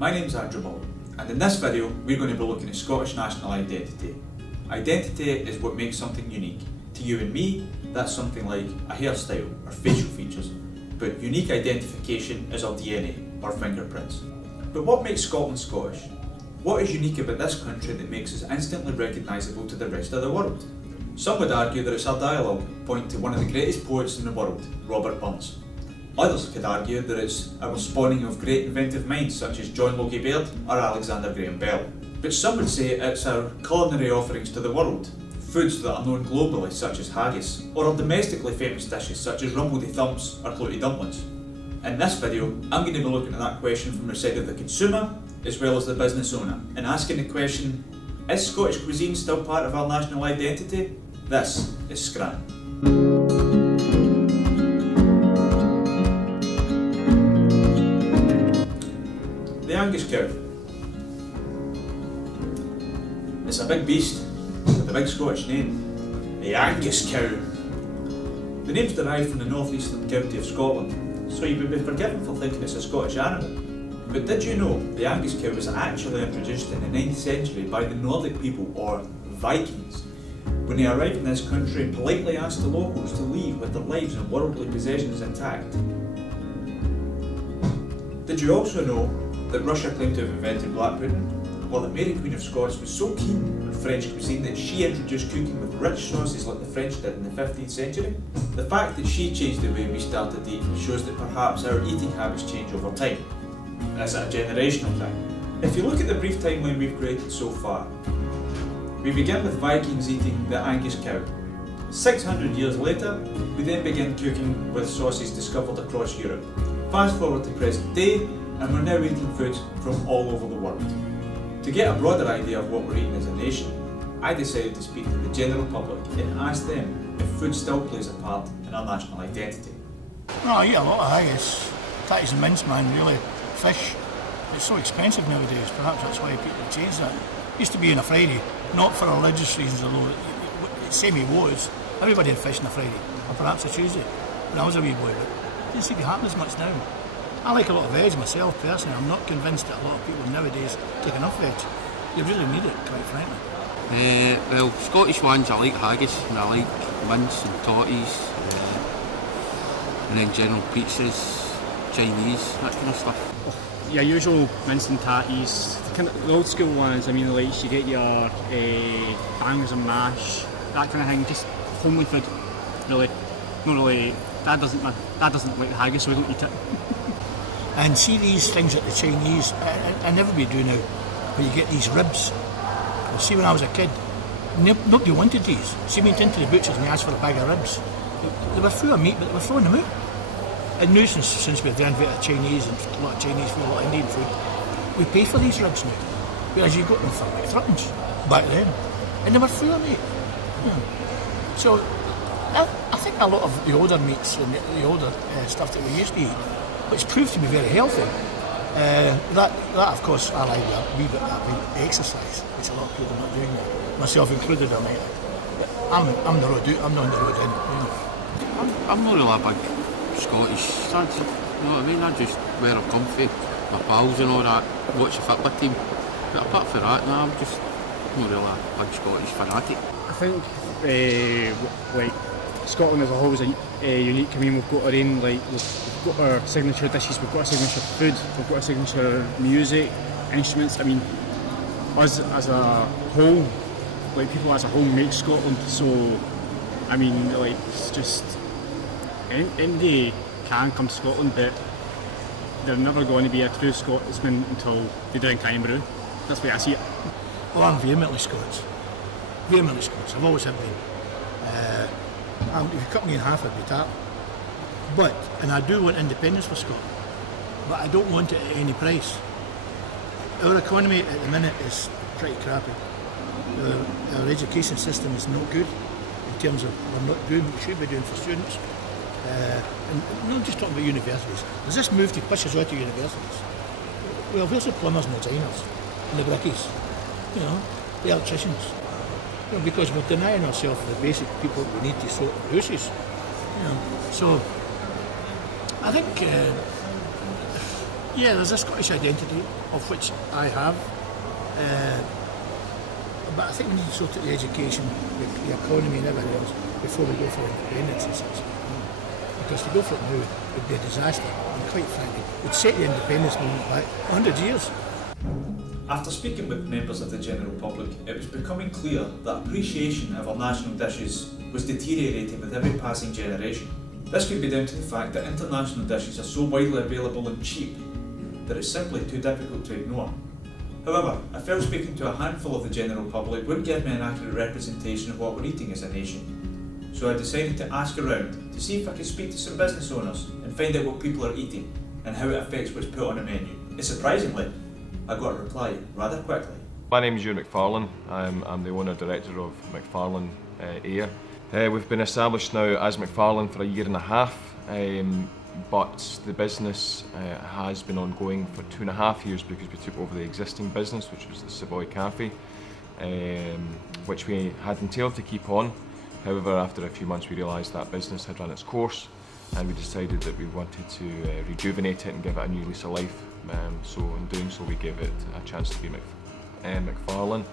My name's Andrew Malone, and in this video we're going to be looking at Scottish national identity. Identity is what makes something unique. To you and me, that's something like a hairstyle or facial features, but unique identification is our DNA, our fingerprints. But what makes Scotland Scottish? What is unique about this country that makes us instantly recognisable to the rest of the world? Some would argue that it's our dialogue, pointing to one of the greatest poets in the world, Robert Burns. Others could argue that it's our spawning of great inventive minds such as John Logie Baird or Alexander Graham Bell. But some would say it's our culinary offerings to the world, foods that are known globally such as haggis, or our domestically famous dishes such as rumbledy thumps or clouty dumplings. In this video, I'm going to be looking at that question from the side of the consumer as well as the business owner, and asking the question, is Scottish cuisine still part of our national identity? This is Scran. The Angus cow. It's a big beast with a big Scottish name, the Angus cow. The name's derived from the northeastern county of Scotland, so you would be forgiven for thinking it's a Scottish animal. But did you know the Angus cow was actually introduced in the 9th century by the Nordic people, or Vikings, when they arrived in this country and politely asked the locals to leave with their lives and worldly possessions intact? Did you also know that Russia claimed to have invented black pudding? Well, the Mary Queen of Scots was so keen on French cuisine that she introduced cooking with rich sauces like the French did in the 15th century. The fact that she changed the way we started eating shows that perhaps our eating habits change over time. That's a generational thing. If you look at the brief timeline we've created so far, we begin with Vikings eating the Angus cow. 600 years later, we then begin cooking with sauces discovered across Europe. Fast forward to present day, and we're now eating foods from all over the world. To get a broader idea of what we're eating as a nation, I decided to speak to the general public and ask them if food still plays a part in our national identity. No, I eat a lot of haggis. That is mince, man, really. Fish. It's so expensive nowadays, perhaps that's why people have changed that. It used to be on a Friday, not for religious reasons, although the same it was. Everybody had fish on a Friday, or perhaps a Tuesday, when I was a wee boy, but it didn't seem to happen as much now. I like a lot of veg myself, personally. I'm not convinced that a lot of people nowadays take enough veg. You really need it, quite frankly. Well, Scottish ones, I like haggis, and I like mince and totties, and then general pizzas, Chinese, that kind of stuff. Your usual mince and tatties, the old school ones. I mean, like you get your bangers and mash, that kind of thing. Just homely food, really. Not really. Dad doesn't like haggis, so we don't eat it. And see these things at the Chinese, I never be doing now, where you get these ribs. See, when I was a kid, nobody wanted these. See, we went into the butchers and we asked for a bag of ribs. They were full of meat, but they were throwing them out. And now, since we've invented Chinese and a lot of Chinese food, a lot of Indian food, we pay for these ribs now. Whereas you got them for like threepence back then. And they were full of meat. So, I think a lot of the older meats and the older stuff that we used to eat, which proved to be very healthy, that of course I like a wee bit of exercise, which a lot of people are not doing now, myself included. I'm on the road in. I'm not really a big Scottish stance, you know what I mean? I just wear a comfy, my pals and all that, watch the football team. But apart from that, no, I'm just not really a big Scottish fanatic. I think like Scotland as a whole is a unique. I mean, we've got our own, like we've got our signature dishes, we've got our signature food, we've got our signature music, instruments. I mean, us as a whole, like people as a whole make Scotland. So, I mean, like it's just anybody can come to Scotland, but they're never going to be a true Scotsman until they drink iron brew. That's the way I see it. Well, I'm vehemently Scots. Vehemently Scots. I've always have been. If you cut me in half, I'd be that. But, and I do want independence for Scotland, but I don't want it at any price. Our economy at the minute is pretty crappy. Our education system is not good in terms of we're not doing what we should be doing for students. And I'm not just talking about universities. There's this move to push us out of universities. Well, where's the plumbers and the designers and the brickies? You know, the electricians. You know, because we're denying ourselves the basic people we need to sort the houses. You know, so I think Yeah, there's a Scottish identity, of which I have. But I think we need to sort out the education, the economy and everything else before we go for independence and such. Because to go for it now would be a disaster, and quite frankly, it would set the independence movement back 100 years. After speaking with members of the general public, it was becoming clear that appreciation of our national dishes was deteriorating with every passing generation. This could be down to the fact that international dishes are so widely available and cheap that it's simply too difficult to ignore. However, I felt speaking to a handful of the general public would give me an accurate representation of what we're eating as a nation. So I decided to ask around to see if I could speak to some business owners and find out what people are eating and how it affects what's put on a menu. And surprisingly, I got a reply rather quickly. My name is Ewan McFarlane. I'm the owner director of McFarlane Air. We've been established now as McFarlane for a year and a half, but the business has been ongoing for 2.5 years because we took over the existing business, which was the Savoy Cafe, which we had entailed to keep on. However, after a few months we realised that business had run its course and we decided that we wanted to rejuvenate it and give it a new lease of life. So in doing so we gave it a chance to be McFarlane.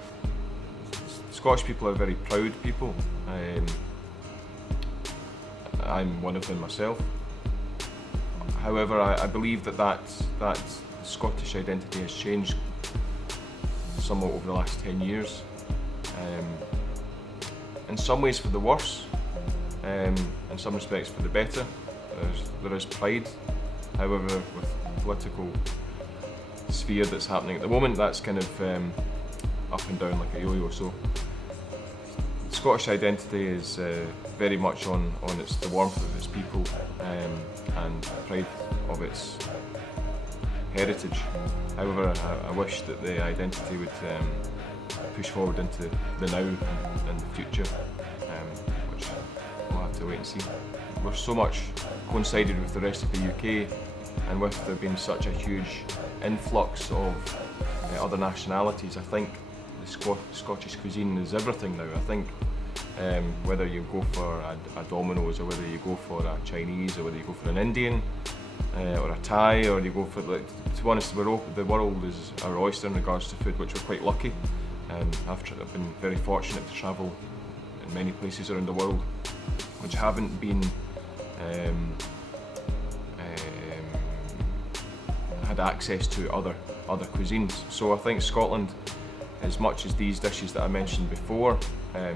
Scottish people are very proud people. I'm one of them myself. However, I believe that Scottish identity has changed somewhat over the last 10 years. In some ways for the worse, in some respects for the better. There is pride. However, with the political sphere that's happening at the moment, that's kind of up and down like a yo-yo. So Scottish identity is very much on the warmth of its people and pride of its heritage. However, I wish that the identity would push forward into the now and the future, which we'll have to wait and see. We're so much coincided with the rest of the UK, and with there being such a huge influx of other nationalities, I think the Scottish cuisine is everything now. I think whether you go for a Domino's or whether you go for a Chinese or whether you go for an Indian or a Thai, or you go for, like, to be honest, the world is our oyster in regards to food, which we're quite lucky. I've been very fortunate to travel in many places around the world which haven't been had access to other cuisines. So I think Scotland, as much as these dishes that I mentioned before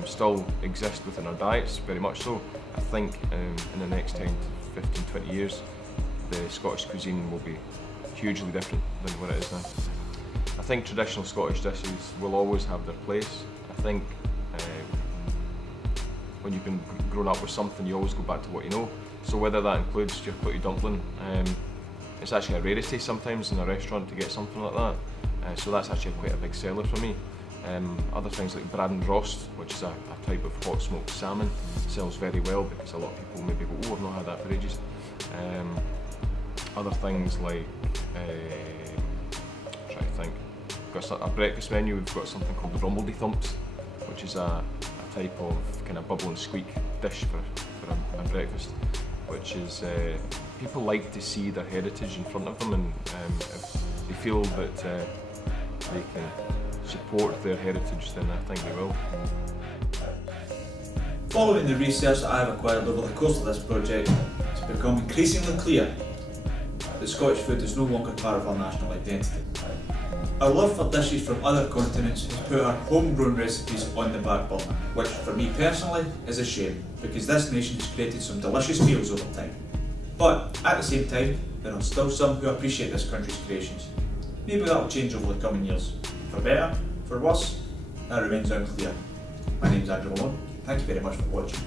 still exist within our diets, very much so, I think in the next 10 to 15, 20 years the Scottish cuisine will be hugely different than what it is now. I think traditional Scottish dishes will always have their place. I think when you've been grown up with something, you always go back to what you know. So whether that includes your putty dumpling, it's actually a rarity sometimes in a restaurant to get something like that. So that's actually quite a big seller for me. Other things like Braden Roast, which is a type of hot smoked salmon, sells very well because a lot of people maybe go, oh, I've not had that for ages. Other things like, try to think, we've got a breakfast menu, we've got something called the Rumbledy Thumps, which is a type of kind of bubble and squeak dish for a breakfast, which is, people like to see their heritage in front of them, and if they feel that they can support their heritage, then I think they will. Following the research that I have acquired over the course of this project, it's become increasingly clear that Scottish food is no longer part of our national identity. Our love for dishes from other continents has put our homegrown recipes on the back burner, which for me personally is a shame, because this nation has created some delicious meals over time. But at the same time, there are still some who appreciate this country's creations. Maybe that will change over the coming years. For better, for worse, that remains unclear. My name is Malone. Thank you very much for watching.